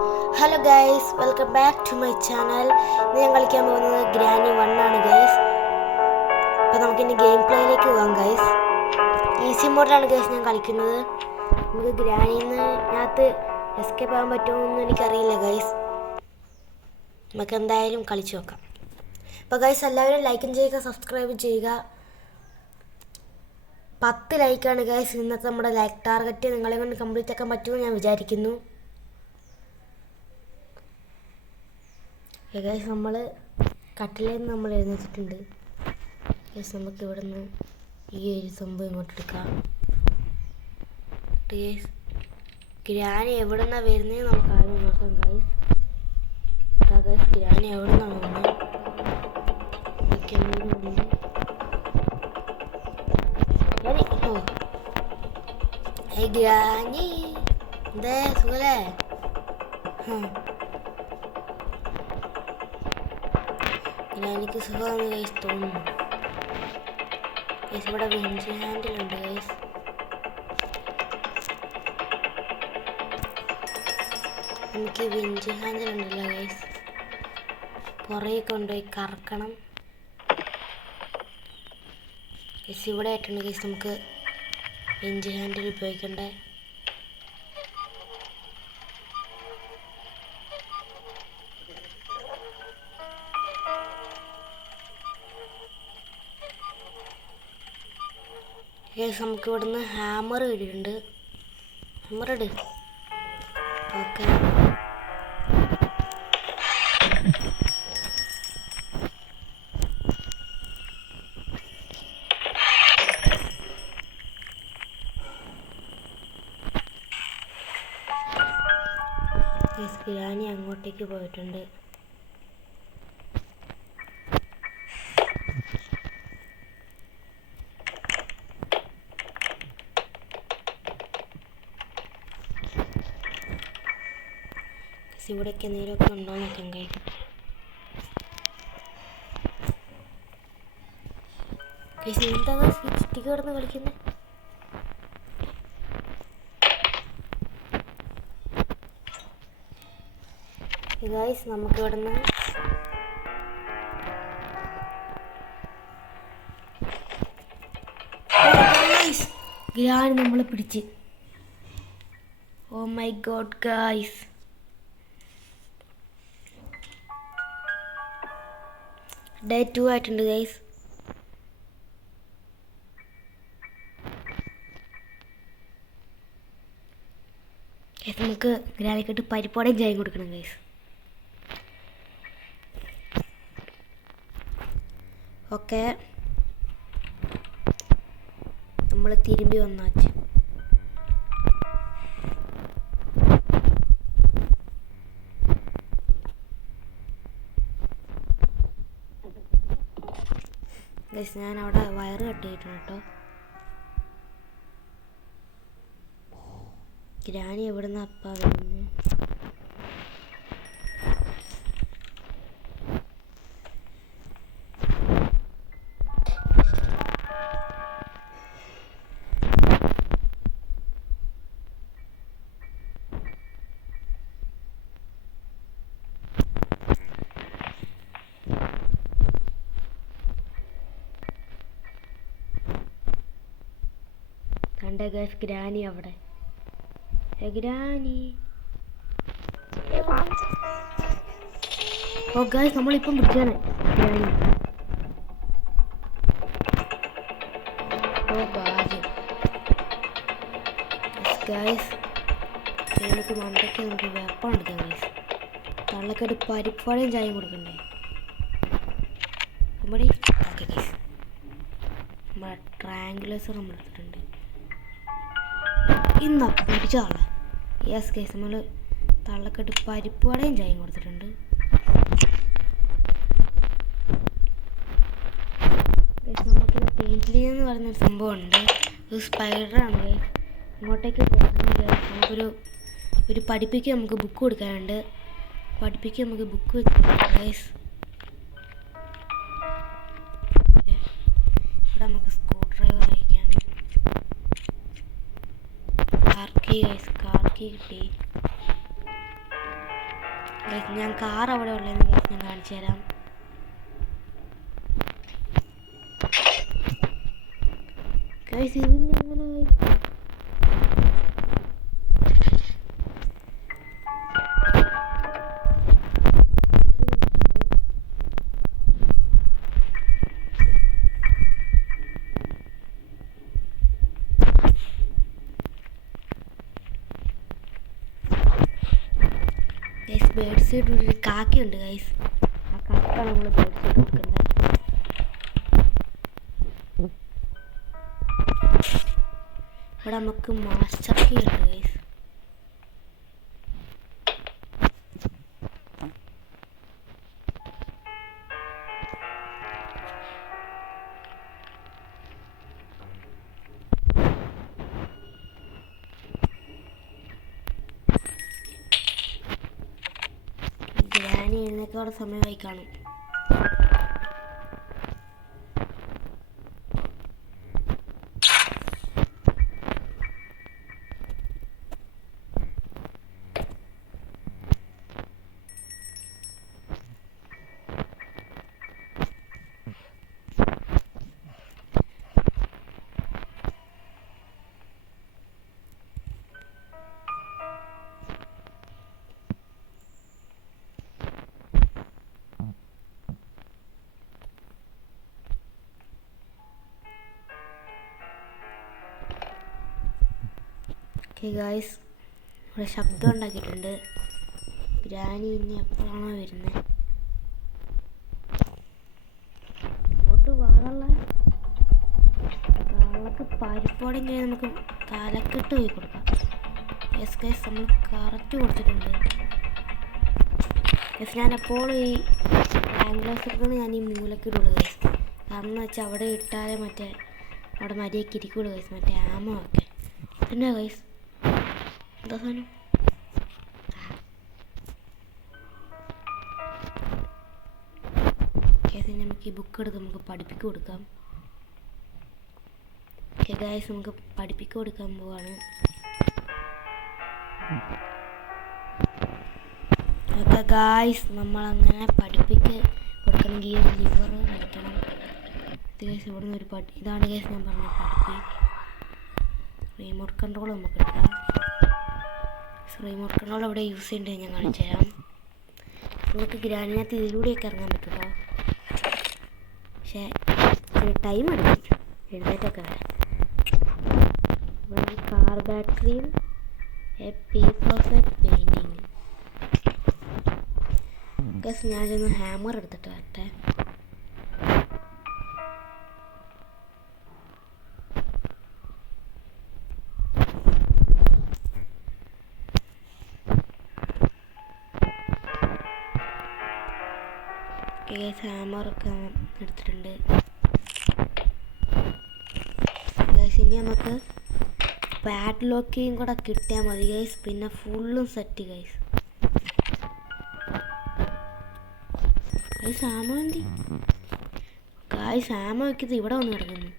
Hello guys, welcome back to my channel. ഇന്ന് ഞാൻ കളിക്കാൻ പോകുന്നത് ഗ്രാനി 1 ആണ് ഗൈസ്. അപ്പോൾ നമുക്കിനി ഗെയിം പ്ലേയിലേക്ക് പോകാം ഗൈസ്. ഈസി മോഡിലാണ് ഗൈസ് ഞാൻ കളിക്കുന്നത്. നമുക്ക് ഗ്രാനിന്നകത്ത് എസ്കേപ്പ് ആകാൻ പറ്റുമോയെന്ന് എനിക്കറിയില്ല ഗൈസ്. നമുക്ക് എന്തായാലും കളിച്ചു നോക്കാം. അപ്പോൾ ഗൈസ് എല്ലാവരും ലൈക്കും ചെയ്യുക, സബ്സ്ക്രൈബ് ചെയ്യുക. 10 ലൈക്കാണ് ഗൈസ് ഇന്നത്തെ നമ്മുടെ ലൈക്ക് ടാർഗറ്റ്. നിങ്ങളെ കൊണ്ട് കംപ്ലീറ്റ് ആക്കാൻ പറ്റുമെന്ന് ഞാൻ വിചാരിക്കുന്നു. ഗൈസ് നമ്മൾ കട്ടിലേന്ന് നിന്ന് നമ്മൾ എഴുന്നേറ്റിട്ടുണ്ട് ഗൈസ്. നമുക്ക് ഇവിടെ നിന്ന് ഈ ഒരു സംഭവം ഇങ്ങോട്ട് എടുക്കാം ഗൈസ്. ഗ്രാനി എവിടെ നിന്നാണ് വരുന്നത് നമുക്ക് ആരും നോക്കാം ഗൈസ്. ഗൈസ് ഗ്രാനി എവിടെ നിന്നാണ് വന്നത്? ഗ്രാനി എന്തേ സുഖല്ലേ? എനിക്ക് സുഖമാണ് ഗൈസ് തോന്നുന്നു. ഗൈസ് ഇവിടെ വിഞ്ച് ഹാൻഡിലുണ്ട് ഗൈസ്. എനിക്ക് വിഞ്ച് ഹാൻഡിലുണ്ടല്ലോ ഗൈസ്. പുറകെ കൊണ്ടുപോയി കറക്കണം ഗൈസ്. ഇവിടെ ആയിട്ടുണ്ട് ഗൈസ് നമുക്ക് വിഞ്ച് ഹാൻഡിൽ ഉപയോഗിക്കണ്ടേ. ഗൈസ് നമുക്ക് ഇവിടുന്ന് ഹാമർ കിട്ടിയിട്ടുണ്ട്. ഹാമർ ഇട്. ഓക്കെ ഗൈസ് ഗ്രാനി അങ്ങോട്ടേക്ക് പോയിട്ടുണ്ട്. ഇവിടേക്ക് എന്തെങ്കിലുമൊക്കെ ഉണ്ടോ നോക്കാം ഗൈസ്. ഗൈസ് എന്താ ചുറ്റി കിടന്ന് കളിക്കുന്നത്? ഗൈസ് നമുക്ക് ഇവിടുന്ന് ഗ്രാനി നമ്മളെ പിടിച്ച്. Oh my God guys. Day 2 ആയിട്ടുണ്ട് ഗൈസ്. നമുക്ക് ഗ്രാനിക്കിട്ട് പരിപ്പോടെയും ചായ കൊടുക്കണം ഗൈസ്. ഓക്കെ നമ്മൾ തിരുമ്പി വന്നാച്ച്. ഗൈസ് ഞാൻ അവിടെ വയറ് കട്ട് ചെയ്തിട്ടുണ്ട് കേട്ടോ. ഗ്രാനി എവിടെ നിന്ന് അപ്പാ വരുന്നത്? കണ്ടേ ഗൈസ് ഗ്രാനി അവിടെ. ഗ്രാനി ഓ ഗൈസ് നമ്മളിപ്പം പിടിച്ചാണ് ഗ്രാനി. ഓ ഭാഗ്യം ഗൈസ്. എനിക്ക് മണ്ടയ്ക്ക് നമുക്ക് വെപ്പം എടുക്കാം ഗൈസ്. തള്ളക്കെട്ട് പരിപ്പാടേയും ചായ കൊടുക്കണ്ടേ നമ്മുടെ. ഓക്കെ ഗൈസ് നമ്മുടെ ട്രയാങ്കുലേഴ്സ് നമ്മൾ എടുത്തിട്ടുണ്ട്. ഇന്ന് പിടിച്ചാളെ. യെസ് ഗൈസ് നമ്മൾ തള്ളക്കെട്ട് പരിപ്പുവടയും ചായയും കൊടുത്തിട്ടുണ്ട്. നമുക്കിത് പെയിൻറ്റിലി എന്ന് പറയുന്നൊരു സംഭവമുണ്ട്. ഒരു സ്പൈഡറാണ് ഗൈസ്. ഇങ്ങോട്ടേക്ക് പോകുന്നത് നമുക്കൊരു പഠിപ്പിക്ക് നമുക്ക് ബുക്ക് കൊടുക്കാനുണ്ട്. പഠിപ്പിക്ക് നമുക്ക് ബുക്ക് വെച്ചിട്ടുണ്ട് ഗൈസ്. ഇവിടെ നമുക്ക് സ്ക്രൂ ഡ്രൈവർ അയക്കാം. കാർക്കി ഗൈസ്, കാർക്കി കിട്ടി. ഞാൻ കാർ അവിടെ ഉള്ളതെന്ന് ഞാൻ കാണിച്ചു തരാം. ബേഡ് സീഡ് ഒരു കാക്കയുണ്ട് ഗൈസ്. ആ കാക്കാണ് നമ്മൾ ബേഡ് സീഡ് കൊടുക്കുന്നത്. ഇവിടെ നമുക്ക് മാസ്റ്റർ കീ ഉണ്ട് ഗൈസ്. ഗ്രാനി എഴുന്നേക്കാനുള്ള സമയമായി കാണും. ഓക്കെ ഗായ്സ്, ഇവിടെ ശബ്ദം ഉണ്ടാക്കിയിട്ടുണ്ട്. ഗ്രാനി ഇനി എപ്പോഴാണോ വരുന്നത്? അങ്ങോട്ട് വേറുള്ള നാളൊക്കെ പരിപ്പോടെ കഴിഞ്ഞ് നമുക്ക് തലക്കെട്ട് പോയി കൊടുക്കാം. യെസ് ഗൈസ്, നമ്മൾ കറക്റ്റ് കൊടുത്തിട്ടുണ്ട്. യെസ്, ഞാൻ എപ്പോഴും ഈ ആംഗ്ലേഴ്സിൽ ഞാൻ ഈ മൂലക്കിടുള്ളൂ ഗൈസ്. കാരണം എന്ന് വെച്ചാൽ അവിടെ ഇട്ടാലേ മറ്റേ അവിടെ മര്യാദയ്ക്ക് ഇരിക്കുള്ളൂ ഗൈസ്, മറ്റേ ആമ ഒക്കെ. പിന്നെ ഗൈസ് എന്താ സാധനം? നമുക്ക് ഈ ബുക്ക് എടുക്കാം, നമുക്ക് പഠിപ്പിക്ക് കൊടുക്കാം. ഓക്കെ ഗൈസ്, നമുക്ക് പഠിപ്പിക്ക് കൊടുക്കാൻ പോവാണ്. ഓക്കെ ഗൈസ്, നമ്മളങ്ങനെ പഠിപ്പിക്ക് കൊടുക്കണമെങ്കിൽ ലിവർ കളിക്കണം. ഗൈസ് ഇവിടെ നിന്ന് ഒരു ഇതാണ് ഗൈസ് ഞാൻ പറഞ്ഞ പഠിപ്പി. റിമോട്ട് കൺട്രോൾ നമുക്ക് എടുക്കാം. റിമോട്ട് കൺട്രോൾ ഇവിടെ യൂസ് ചെയ്യേണ്ടത് ഞാൻ കാണിച്ചു തരാം. നമുക്ക് ഗ്രാനിനകത്ത് ഇതിലൂടെയൊക്കെ ഇറങ്ങാൻ പറ്റുമോ? പക്ഷേ ഒരു ടൈം എടുക്കും എഴുന്നേറ്റൊക്കെ വരാം. ഇവിടെ കാർ ബാറ്ററിയും a piece of a painting. Guess ഞാനൊന്ന് ഹാമർ എടുത്തിട്ട് വരട്ടെ. ഹാമറൊക്കെ എടുത്തിട്ടുണ്ട്. ഇനി നമുക്ക് പാഡ്ലോക്കിയും കൂടെ കിട്ടിയാൽ മതി ഗൈസ്, പിന്നെ ഫുള്ളും സെറ്റ് ഗൈസ്. ഗൈസ് ആമ എന്തി? ഗൈസ് ആമ വയ്ക്കുന്നത് ഇവിടെ വന്ന് കിടക്കുന്നു.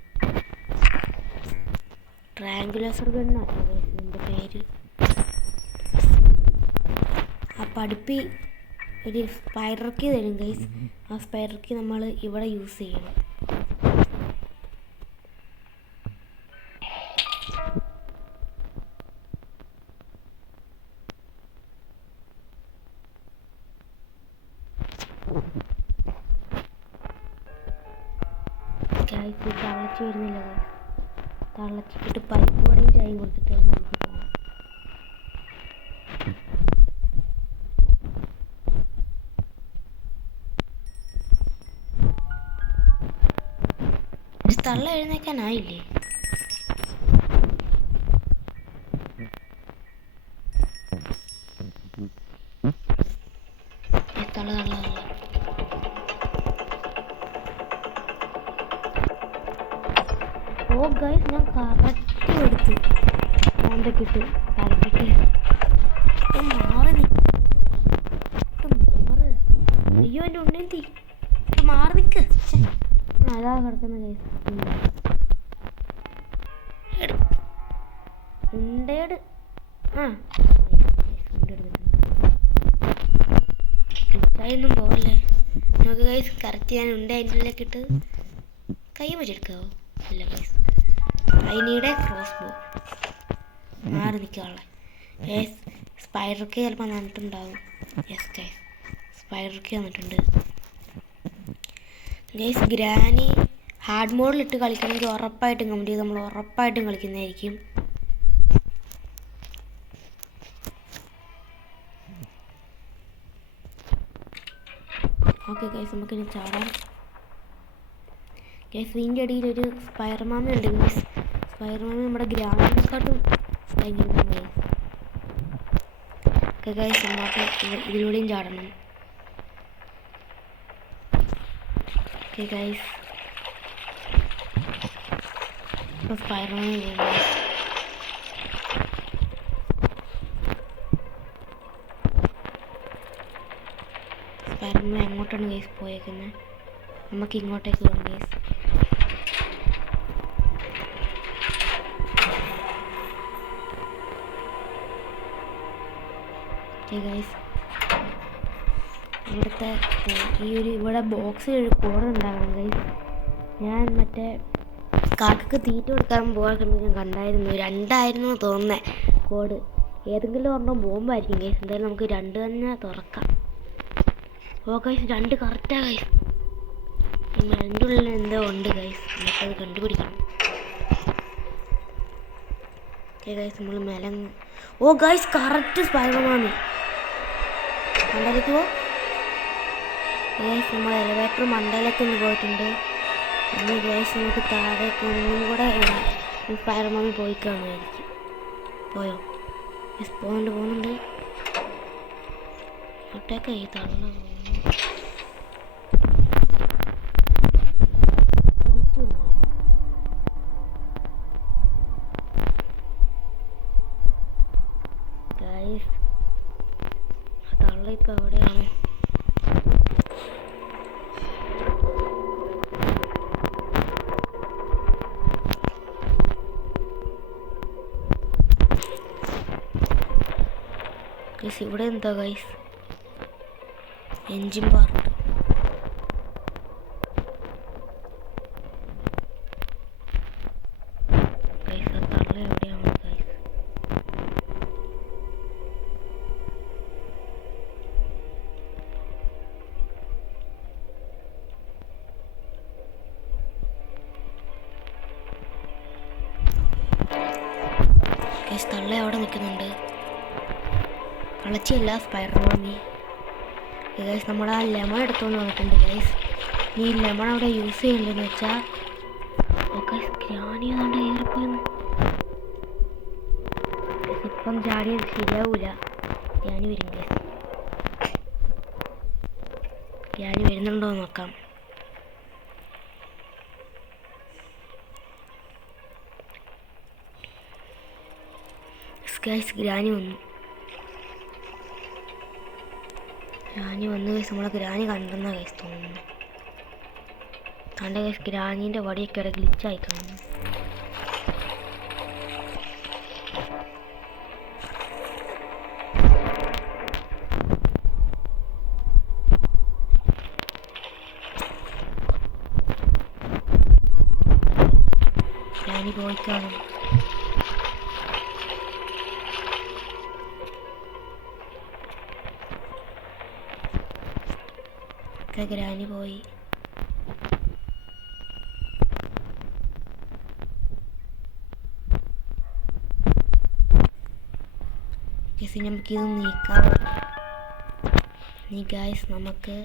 ട്രയാങ്കുലർ ഗണ്ണാട്ടോ ഗൈസ് ഇതിൻ്റെ പേര്. ആ പഠിപ്പി ഒരു സ്പൈഡർ കീ തരും ഗൈസ്. ആ സ്പൈഡർ കീ നമ്മൾ ഇവിടെ യൂസ് ചെയ്യണം. ഗൈസ് തള്ളച്ച് വരുന്നില്ല ഗൈസ്. തള്ളച്ചിട്ട് പരിപ്പോടെയും ചായയും കൊടുത്തിട്ട് നമുക്ക് പോകാം. തള്ള എഴുന്നേക്കാനായില്ലേ? തള്ള തള്ള തള്ള ഓ ഗൈസ്, ഞാൻ കറക്റ്റ് എടുത്തു. ഓന്തക്കിട്ട് തലക്കിട്ട് മാറി മാറ്. അയ്യോ എൻ്റെ ഉണ്ണി മാറി നിൽക്ക്. അതാ കിടക്കുന്ന ഗൈസ് ഉണ്ടേട്. ആ ഉണ്ടെടുത്തിട്ടുണ്ട്. താഴെയൊന്നും പോകല്ലേ. നമുക്ക് ഗൈസ് കറക്റ്റ് ചെയ്യാനുണ്ട്. അതിൻ്റെ ഉള്ളിലേക്ക് ഇട്ട് കൈ വെച്ചെടുക്കാവോ? അല്ല ഗൈസ്, അതിനിടെ ക്രോസ് ബോ മാറി നിൽക്കാനുള്ള സ്പൈഡർക്ക് ചിലപ്പോൾ വന്നിട്ടുണ്ടാവും. യെസ് ഗൈസ്, സ്പൈഡർക്ക് വന്നിട്ടുണ്ട് ഗൈസ്. ഗ്രാനി ഹാർഡ് മോഡിലിട്ട് കളിക്കണമെങ്കിൽ ഉറപ്പായിട്ടും കമൻറ്റ് ചെയ്ത് നമ്മൾ ഉറപ്പായിട്ടും കളിക്കുന്നതായിരിക്കും. ഓക്കെ ഗൈസ്, നമുക്കിനി ചാടാം. ഗൈസ് ഇതിൻ്റെ ഇടയിൽ ഒരു സ്പൈഡർമാൻ ഉണ്ട് ഗൈസ്. സ്പൈഡർമാൻ നമ്മുടെ ഗ്രാമീണക്കാട്ടും ഭയങ്കര ഗൈസ്. ഓക്കെ ഗൈസ്, നമുക്ക് ഇതിലൂടെയും ചാടണം. ഓക്കെ ഗൈസ്, ഇപ്പോൾ സ്പൈഡർമാൻ സ്പൈഡർമാൻ എങ്ങോട്ടാണ് ഗൈസ് പോയേക്കുന്നത്? നമുക്ക് ഇങ്ങോട്ടേക്ക് പോകാം ഗൈസ്. ഓക്കെ ഗൈസ്, ഇവിടുത്തെ ഇവിടെ ബോക്സിൽ ഒരു കോഡ് ഉണ്ടാകണം ഗൈസ്. ഞാൻ മറ്റേ കാക്കക്ക് തീറ്റ കൊടുക്കാൻ പോകാൻ സമയത്ത് ഞാൻ കണ്ടായിരുന്നു. 2 തോന്നുന്നത് കോഡ്. ഏതെങ്കിലും ഒരെണ്ണം ബോംബായിരിക്കും ഗൈസ്. എന്തായാലും നമുക്ക് 2 തന്നെ തുറക്കാം. ഓ ഗൈസ്, 2 കറക്റ്റാ ഗൈസ്. അതിൻ്റെ ഉള്ളിൽ എന്തോ ഉണ്ട് ഗൈസ്, നമുക്കത് കണ്ടുപിടിക്കണം. ഓക്കെ ഗൈസ്, നമ്മൾ മെലങ്ങ്. ഓ ഗൈസ്, കറക്റ്റ് സ്പൈഡർമാൻ. മണ്ടയിലേക്ക് ഗൈസ്, നമ്മൾ എലിവേറ്റർ മണ്ടയിലേക്ക് ഒന്ന് പോയിട്ടുണ്ട്. ഇനി ഗൈസ് നമുക്ക് താഴേക്ക് ഒന്നും കൂടെ സ്പൈഡർമാൻ പോയി കാണുമായിരിക്കും. പോയോ? യെസ്, പോകുന്നുണ്ട്. ഒട്ടേക്ക് ഈ തള്ള ഗൈസ്, ആ തള്ള ഇപ്പം എവിടെയാണ്? ഗൈസ് ഇവിടെ എന്താ ഗൈസ്? Engine part. ഗൈസ് ആ തള്ള എവിടെയാണ് ഗൈസ്? ഗൈസ് തള്ള അവിടെ നിൽക്കുന്നുണ്ട്. കളിച്ചില്ല സ്പൈഡർമാൻ. ഗൈസ് നമ്മൾ ആ ലെമൺ എടുത്തുകൊണ്ട് വന്നിട്ടുണ്ട് ഗൈസ്. ഈ ലെമൺ അവിടെ യൂസ് ചെയ്യണ്ടെന്ന് വെച്ചാൽ ഗൈസ് ഗ്രാനി ഏതാണ്ട് ഏറിപ്പോയെന്ന്. ഇപ്പം ചാടിയത് ശരിയാവൂല. ഗ്രാനി വരും ഗൈസ്. ഗ്രാനി വരുന്നുണ്ടോ എന്ന് നോക്കാം. ഗൈസ് ഗ്രാനി വന്നു. ഗൈസ് നമ്മളെ ഗ്രാനി കണ്ടെന്നാ ഗൈസ് തോന്നുന്നു. കണ്ട ഗൈസ് ഗ്രാനീൻ്റെ വടിയൊക്കെ ഇവിടെ ഗ്ലിച്ചായി കാണുന്നു. ഗ്രാനി പോയി കാണും. ഗ്രാനി പോയി. ഗൈസ് നമുക്കിത് നീക്കാം. ഗൈസ് നമുക്ക്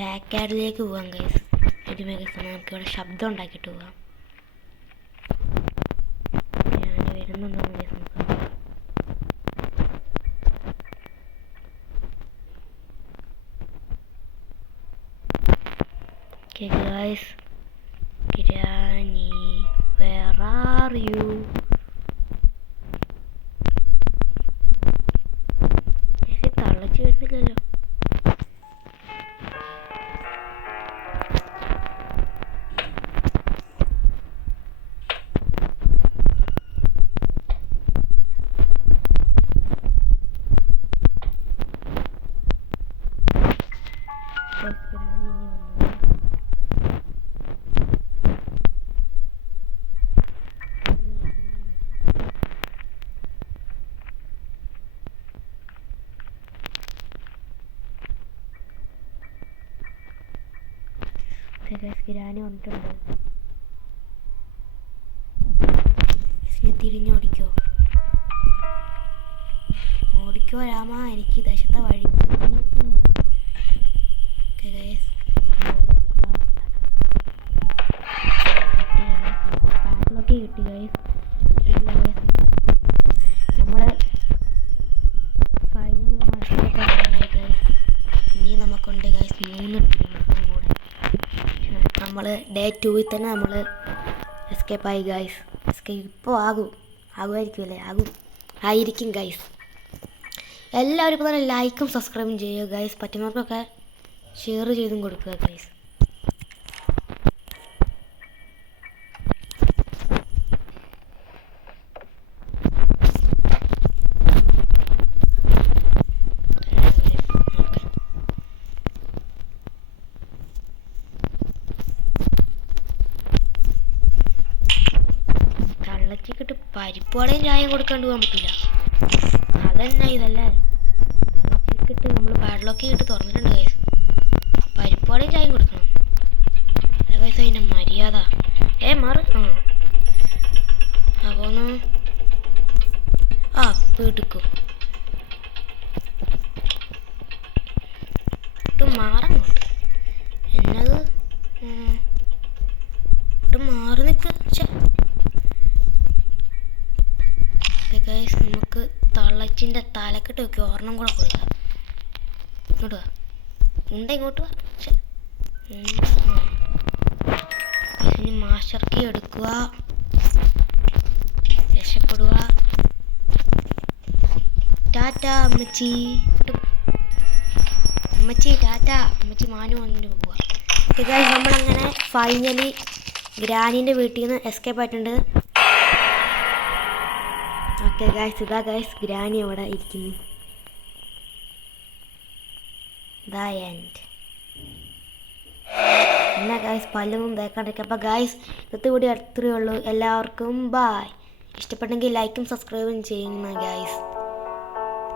ബാക്ക് യാർഡിലേക്ക് പോകാം ഗൈസ്. നമുക്കിവിടെ ശബ്ദം ഉണ്ടാക്കിയിട്ട് പോകാം. ഗ്രാനി വരുന്നുണ്ടോ ഗൈസ് നോക്കാം. Okay guys, Granny, where are you? ഇത് തള്ളച്ച് വരുന്നില്ലല്ലോ. ഗ്രാനി വന്നിട്ടുണ്ട്. തിരിഞ്ഞോടിക്കോ രാമ, എനിക്ക് ദേശത്തെ വഴി. ബാക്കിലൊക്കെ കിട്ടി ഗൈസ്. നമ്മൾ ഇനി നമുക്കുണ്ട് ഗൈസ് 3 ടീംസും കൂടെ. നമ്മൾ ഡേ 2 തന്നെ നമ്മൾ എസ്കേപ്പായി ഗൈസ്. എസ്കേപ്പ് ഇപ്പോൾ ആകുമായിരിക്കും ആയിരിക്കും ഗൈസ്. എല്ലാവരും ഇപ്പോൾ തന്നെ ലൈക്കും സബ്സ്ക്രൈബും ചെയ്യുക ഗൈസ്. പറ്റുന്നവർക്കൊക്കെ ഷെയർ ചെയ്തും കൊടുക്കുക ഗൈസ്. തള്ളച്ചിക്കിട്ട് പരിപ്പോടെയും ചായം കൊടുക്കാണ്ട് പോകാൻ പറ്റില്ല. അതന്നെ ഇതല്ലേ തള്ളച്ചിക്കിട്ട് നമ്മൾ പാഡ്ലോക്ക് ഇട്ട് തുറന്നിട്ടുണ്ട് ഗൈസ്. പരിപ്പോടെയും ചായം കൊടുക്കണം. ഗൈസ് അതിൻ്റെ മര്യാദ. മാറ്. അപ്പോന്ന് എടുക്കും മാറങ്ങോട്ട് എന്നത് മാറി നിൽക്ക്. ഗൈസ് നമുക്ക് തള്ളച്ചിൻ്റെ തലക്കെട്ട് വെക്കുക. ഒരെണ്ണം കൂടെ കൊടുക്കുക. ഇങ്ങോട്ട് വാ ഇങ്ങോട്ട് വാ. ഇനി മാസ്റ്റർ കീ എടുക്കുക. രക്ഷപ്പെടുക. ടാറ്റ അമ്മച്ചി. ടാറ്റ അമ്മച്ചി. മാനു വന്നിട്ട് പോവുക. ഗൈസ് നമ്മളങ്ങനെ ഫൈനലി ഗ്രാനീൻ്റെ വീട്ടിൽ നിന്ന് എസ്കേപ്പ് ആയിട്ടുണ്ട്. ഓക്കെ ഗൈസ്, ഇതാ ഗൈസ് ഗ്രാനി അവിടെ ഇരിക്കുന്നു. എന്നാ ഗൈസ് പല്ലൊന്നും തേക്കാണ്ടിരിക്കുക. അപ്പോൾ ഗൈസ് ഇന്നത്തെ വീഡിയോ അത്രയേ ഉള്ളൂ. എല്ലാവർക്കും ബായ്. ഇഷ്ടപ്പെട്ടെങ്കിൽ ലൈക്കും സബ്സ്ക്രൈബും ചെയ്യുന്ന ഗൈസ്.